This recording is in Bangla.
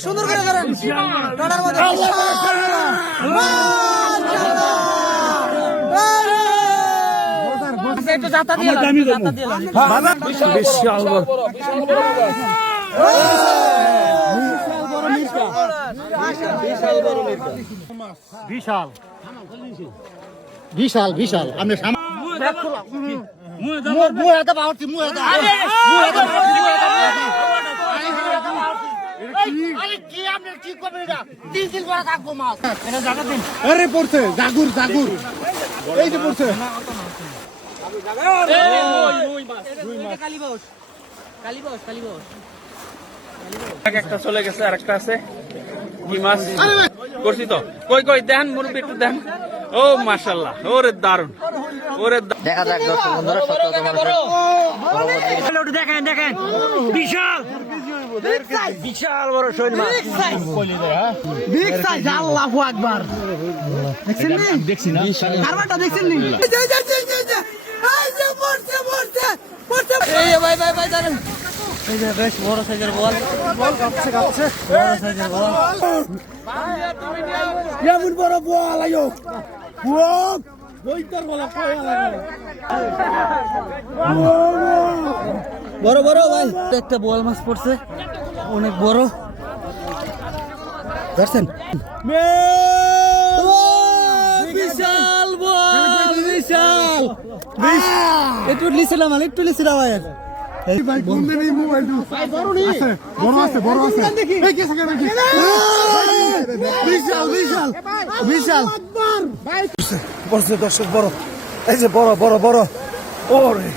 সুন্দর করে করেন একটু যাতা দিয়ে বিশাল বিশাল বিশাল আমি পড়ছে জাগুর জাগুর এই যে পড়ছে একটা চলে গেছে আর একটা আছে কি মাছ করছি তো কই কই দেন মুরব্বি একটু দেন ও মাশাআল্লাহ ওরে দারুন ওরে দেখা যাক দর্শক বন্ধুরা দেখেন দেখেন বিশাল বিশাল বড় শৈল মাছ বিগ সাইজ আল্লাহু আকবার দেখছেন নি দেখছি না কারবাটা দেখছেন নি এই যে পড়ছে পড়ছে পড়ছে এই ভাই ভাই ভাই দাঁড়ান এই যে বেশ বড় সাইজের বল বল কাটছে কাটছে বড় সাইজের বল এমন বড় বল আইও বল বইতার বল কই আলাদা বড় বড় ভাই একটা বল মাছ পড়ছে অনেক বড় দেখছেন বিশাল বল বিশাল একটু লিছিলাম মানে একটু লিছিলাম ভাই ভাই বন্ধে নেই মোবাইল আছে বড় আছে বড় আছে এই কি থাকে নাকি বিশাল বিশাল বিশাল ভাই পড়ছে দর্শক বড় এই যে বড় বড় বড় ওরে